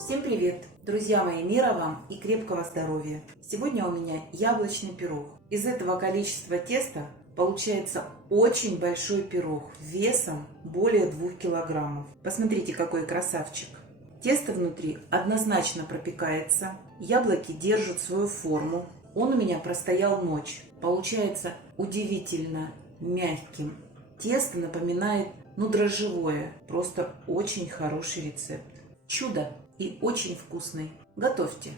Всем привет! Друзья мои, мира вам и крепкого здоровья! Сегодня у меня яблочный пирог. Из этого количества теста получается очень большой пирог весом более 2 килограммов. Посмотрите, какой красавчик! Тесто внутри однозначно пропекается, яблоки держат свою форму. Он у меня простоял ночь. Получается удивительно мягким. Тесто напоминает, дрожжевое. Просто очень хороший рецепт. Чудо и очень вкусный. Готовьте.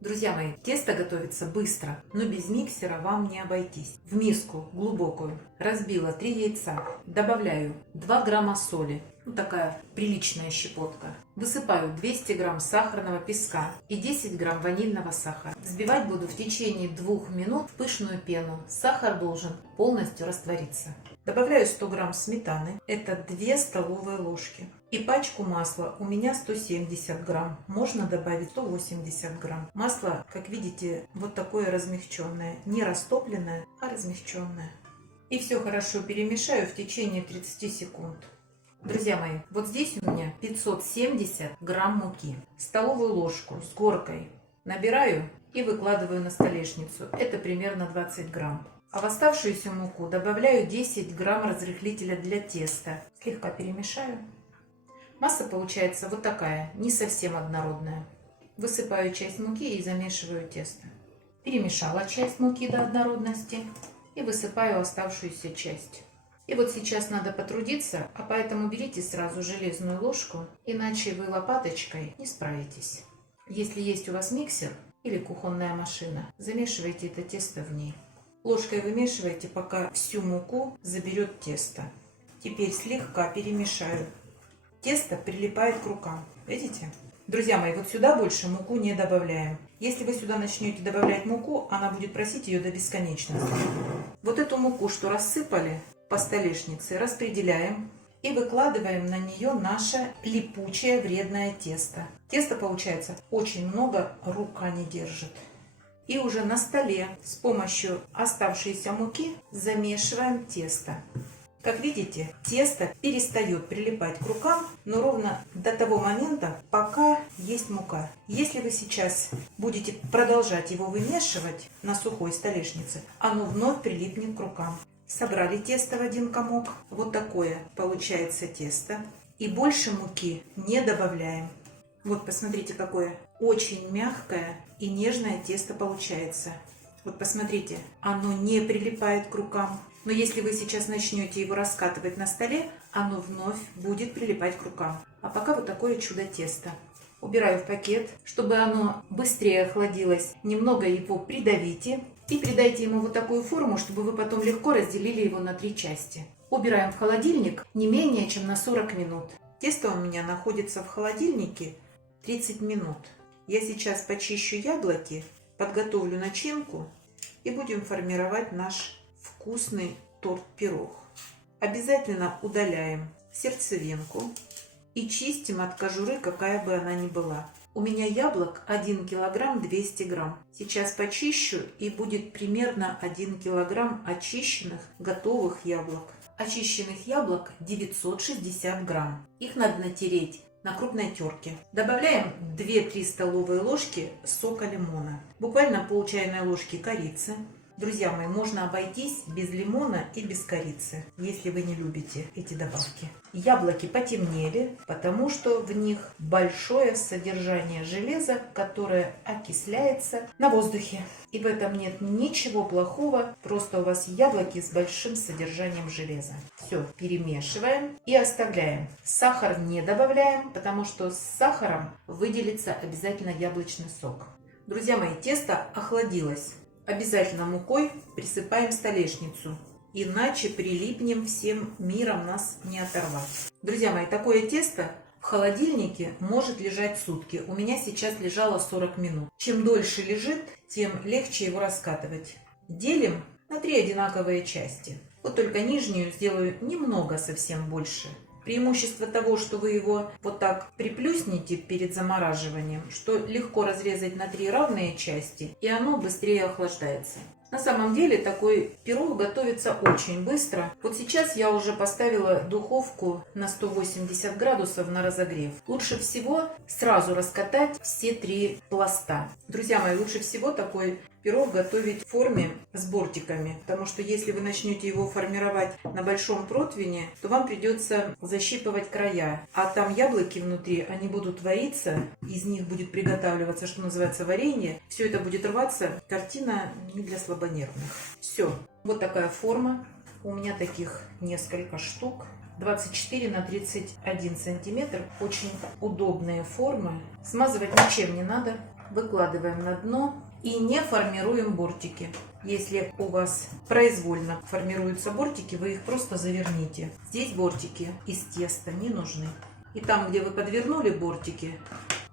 Друзья мои, тесто готовится быстро, но без миксера вам не обойтись. В миску глубокую разбила 3 яйца, добавляю 2 грамма соли, такая приличная щепотка. Высыпаю 200 грамм сахарного песка и 10 грамм ванильного сахара. Взбивать буду в течение 2 минут в пышную пену. Сахар должен полностью раствориться. Добавляю 100 грамм сметаны, это 2 столовые ложки. И пачку масла, у меня 170 грамм, можно добавить 180 грамм. Масло, как видите, вот такое размягченное, не растопленное, а размягченное. И все хорошо перемешаю в течение 30 секунд. Друзья мои, вот здесь у меня 570 грамм муки. Столовую ложку с горкой набираю и выкладываю на столешницу, это примерно 20 грамм. А в оставшуюся муку добавляю 10 грамм разрыхлителя для теста. Слегка перемешаю. Масса получается вот такая, не совсем однородная. Высыпаю часть муки и замешиваю тесто. Перемешала часть муки до однородности и высыпаю оставшуюся часть. И вот сейчас надо потрудиться, а поэтому берите сразу железную ложку, иначе вы лопаточкой не справитесь. Если есть у вас миксер или кухонная машина, замешивайте это тесто в ней. Ложкой вымешивайте, пока всю муку заберет тесто. Теперь слегка перемешаю. Тесто прилипает к рукам. Видите? Друзья мои, вот сюда больше муку не добавляем. Если вы сюда начнете добавлять муку, она будет просить ее до бесконечности. Вот эту муку, что рассыпали по столешнице, распределяем и выкладываем на нее наше липучее вредное тесто. Теста получается очень много, рука не держит. И уже на столе с помощью оставшейся муки замешиваем тесто. Как видите, тесто перестает прилипать к рукам, но ровно до того момента, пока есть мука. Если вы сейчас будете продолжать его вымешивать на сухой столешнице, оно вновь прилипнет к рукам. Собрали тесто в один комок. Вот такое получается тесто. И больше муки не добавляем. Вот посмотрите, какое очень мягкое и нежное тесто получается. Вот посмотрите, оно не прилипает к рукам. Но если вы сейчас начнете его раскатывать на столе, оно вновь будет прилипать к рукам. А пока вот такое чудо теста. Убираю в пакет, чтобы оно быстрее охладилось. Немного его придавите и придайте ему вот такую форму, чтобы вы потом легко разделили его на 3 части. Убираем в холодильник не менее чем на 40 минут. Тесто у меня находится в холодильнике 30 минут. Я сейчас почищу яблоки, подготовлю начинку и будем формировать наш вкусный торт-пирог. Обязательно удаляем сердцевинку и чистим от кожуры, какая бы она ни была. У меня яблок 1 килограмм 200 грамм. Сейчас почищу и будет примерно 1 килограмм очищенных готовых яблок. Очищенных яблок 960 грамм. Их надо натереть на крупной терке. Добавляем 2-3 столовые ложки сока лимона. Буквально пол чайной ложки корицы. Друзья мои, можно обойтись без лимона и без корицы, если вы не любите эти добавки. Яблоки потемнели, потому что в них большое содержание железа, которое окисляется на воздухе. И в этом нет ничего плохого, просто у вас яблоки с большим содержанием железа. Все, перемешиваем и оставляем. Сахар не добавляем, потому что с сахаром выделится обязательно яблочный сок. Друзья мои, тесто охладилось. Обязательно мукой присыпаем столешницу, иначе прилипнем всем миром, нас не оторвать. Друзья мои, такое тесто в холодильнике может лежать сутки. У меня сейчас лежало 40 минут. Чем дольше лежит, тем легче его раскатывать. Делим на 3 одинаковые части. Вот только нижнюю сделаю немного, совсем больше. Преимущество того, что вы его вот так приплюснете перед замораживанием, что легко разрезать на 3 равные части, и оно быстрее охлаждается. На самом деле такой пирог готовится очень быстро. Вот сейчас я уже поставила духовку на 180 градусов на разогрев. Лучше всего сразу раскатать все 3 пласта. Друзья мои, лучше всего такой пирог готовить в форме с бортиками, потому что если вы начнете его формировать на большом противне, то вам придется защипывать края, а там яблоки внутри, они будут вариться, из них будет приготавливаться, что называется, варенье, все это будет рваться, картина не для слабонервных. Все, вот такая форма, у меня таких несколько штук. 24 на 31 сантиметр, очень удобные формы, смазывать ничем не надо, выкладываем на дно. И не формируем бортики. Если у вас произвольно формируются бортики, вы их просто заверните. Здесь бортики из теста не нужны. И там, где вы подвернули бортики,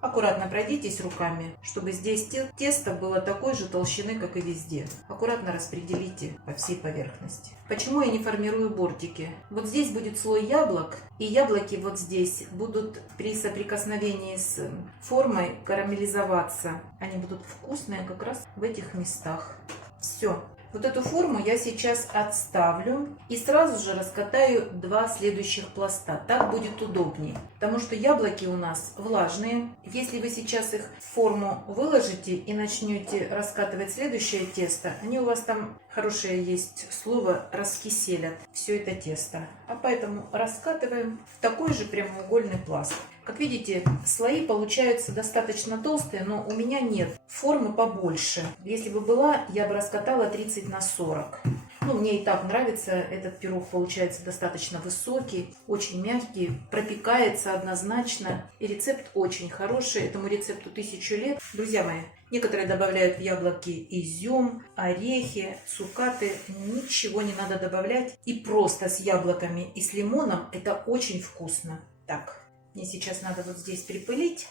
аккуратно пройдитесь руками, чтобы здесь тесто было такой же толщины, как и везде. Аккуратно распределите по всей поверхности. Почему я не формирую бортики? Вот здесь будет слой яблок, и яблоки вот здесь будут при соприкосновении с формой карамелизоваться. Они будут вкусные как раз в этих местах. Все. Вот эту форму я сейчас отставлю и сразу же раскатаю 2 следующих пласта. Так будет удобнее, потому что яблоки у нас влажные. Если вы сейчас их в форму выложите и начнете раскатывать следующее тесто, они у вас там, хорошее есть слово, раскиселят все это тесто. А поэтому раскатываем в такой же прямоугольный пласт. Как видите, слои получаются достаточно толстые, но у меня нет формы побольше. Если бы была, я бы раскатала 30 на 40. Ну, мне и так нравится, этот пирог получается достаточно высокий, очень мягкий, пропекается однозначно. И рецепт очень хороший, этому рецепту 1000 лет. Друзья мои, некоторые добавляют в яблоки изюм, орехи, цукаты. Ничего не надо добавлять. И просто с яблоками и с лимоном это очень вкусно. Так. Мне сейчас надо вот здесь припылить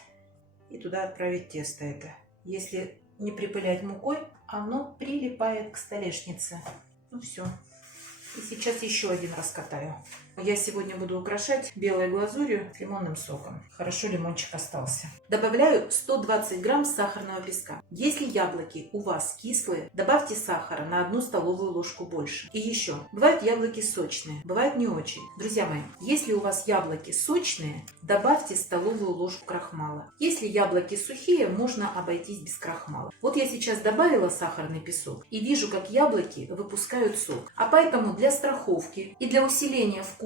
и туда отправить тесто это. Если не припылять мукой, оно прилипает к столешнице. Ну все. И сейчас еще один раскатаю. Я сегодня буду украшать белой глазурью с лимонным соком. Хорошо лимончик остался. Добавляю 120 грамм сахарного песка. Если яблоки у вас кислые, добавьте сахара на 1 столовую ложку больше. И еще. Бывают яблоки сочные, бывают не очень. Друзья мои, если у вас яблоки сочные, добавьте столовую ложку крахмала. Если яблоки сухие, можно обойтись без крахмала. Вот я сейчас добавила сахарный песок и вижу, как яблоки выпускают сок. А поэтому для страховки и для усиления вкуса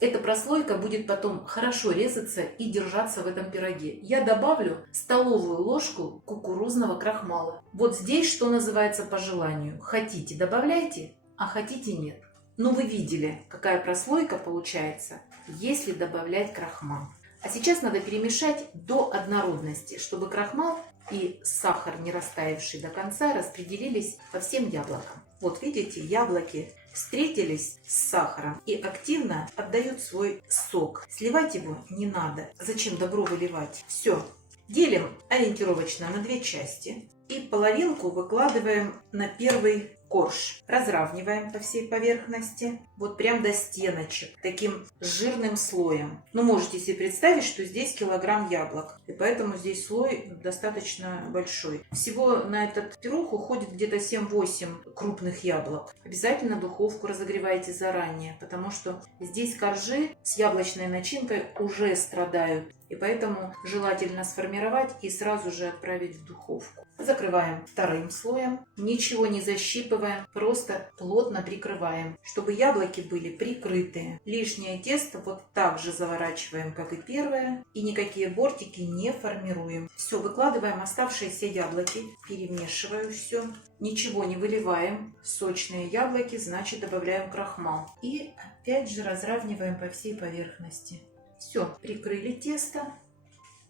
эта прослойка будет потом хорошо резаться и держаться в этом пироге. Я добавлю столовую ложку кукурузного крахмала. Вот здесь, что называется, по желанию. Хотите — добавляйте, а хотите — нет. Но вы видели, какая прослойка получается, если добавлять крахмал. А сейчас надо перемешать до однородности, чтобы крахмал и сахар, не растаявший до конца, распределились по всем яблокам. Вот видите, яблоки встретились с сахаром и активно отдают свой сок. Сливать его не надо. Зачем добро выливать? Все. Делим ориентировочно на 2 части и половинку выкладываем на первый корж. Разравниваем по всей поверхности, вот прям до стеночек, таким жирным слоем. Ну, можете себе представить, что здесь килограмм яблок, и поэтому здесь слой достаточно большой. Всего на этот пирог уходит где-то 7-8 крупных яблок. Обязательно духовку разогревайте заранее, потому что здесь коржи с яблочной начинкой уже страдают. И поэтому желательно сформировать и сразу же отправить в духовку. Закрываем вторым слоем, ничего не защипываем, просто плотно прикрываем, чтобы яблоки были прикрытые. Лишнее тесто вот так же заворачиваем, как и первое, и никакие бортики не формируем. Все, выкладываем оставшиеся яблоки, перемешиваю все, ничего не выливаем. Сочные яблоки, значит, добавляем крахмал. И опять же разравниваем по всей поверхности. Все, прикрыли тесто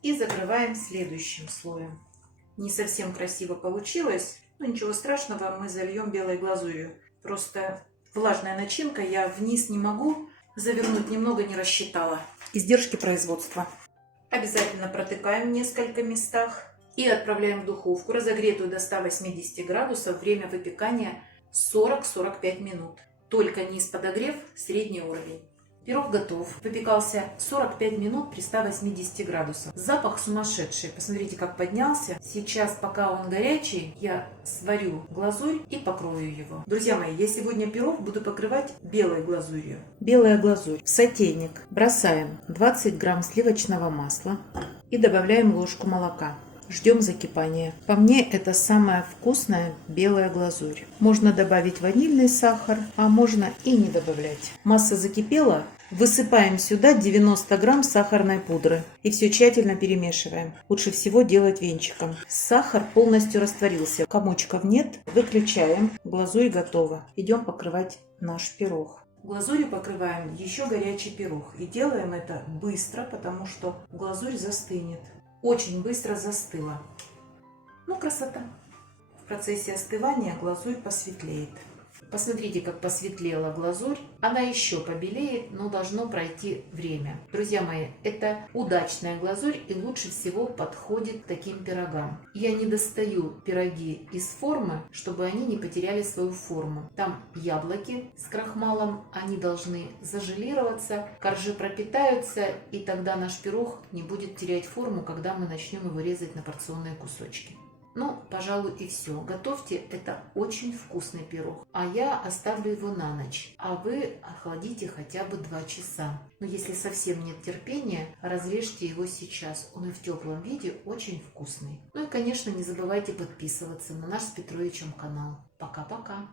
и закрываем следующим слоем. Не совсем красиво получилось, но ничего страшного, мы зальем белой глазурью. Просто влажная начинка, я вниз не могу завернуть, немного не рассчитала. Издержки производства. Обязательно протыкаем в несколько местах и отправляем в духовку, разогретую до 180 градусов, время выпекания 40-45 минут. Только низ подогрев, средний уровень. Пирог готов. Выпекался 45 минут при 180 градусах. Запах сумасшедший. Посмотрите, как поднялся. Сейчас, пока он горячий, я сварю глазурь и покрою его. Друзья мои, я сегодня пирог буду покрывать белой глазурью. Белая глазурь. В сотейник бросаем 20 грамм сливочного масла и добавляем ложку молока. Ждем закипания. По мне это самая вкусная белая глазурь. Можно добавить ванильный сахар, а можно и не добавлять. Масса закипела. Высыпаем сюда 90 грамм сахарной пудры и все тщательно перемешиваем. Лучше всего делать венчиком. Сахар полностью растворился, комочков нет. Выключаем. Глазурь готова. Идем покрывать наш пирог. Глазурью покрываем еще горячий пирог. И делаем это быстро, потому что глазурь застынет. Очень быстро застыла. Ну, красота. В процессе остывания глазурь посветлеет. Посмотрите, как посветлела глазурь. Она еще побелеет, но должно пройти время. Друзья мои, это удачная глазурь и лучше всего подходит к таким пирогам. Я не достаю пироги из формы, чтобы они не потеряли свою форму. Там яблоки с крахмалом, они должны зажелироваться, коржи пропитаются, и тогда наш пирог не будет терять форму, когда мы начнем его резать на порционные кусочки. Ну, пожалуй, и все. Готовьте, это очень вкусный пирог. А я оставлю его на ночь. А вы охладите хотя бы 2 часа. Но если совсем нет терпения, разрежьте его сейчас. Он и в теплом виде очень вкусный. Ну и, конечно, не забывайте подписываться на наш с Петровичем канал. Пока-пока.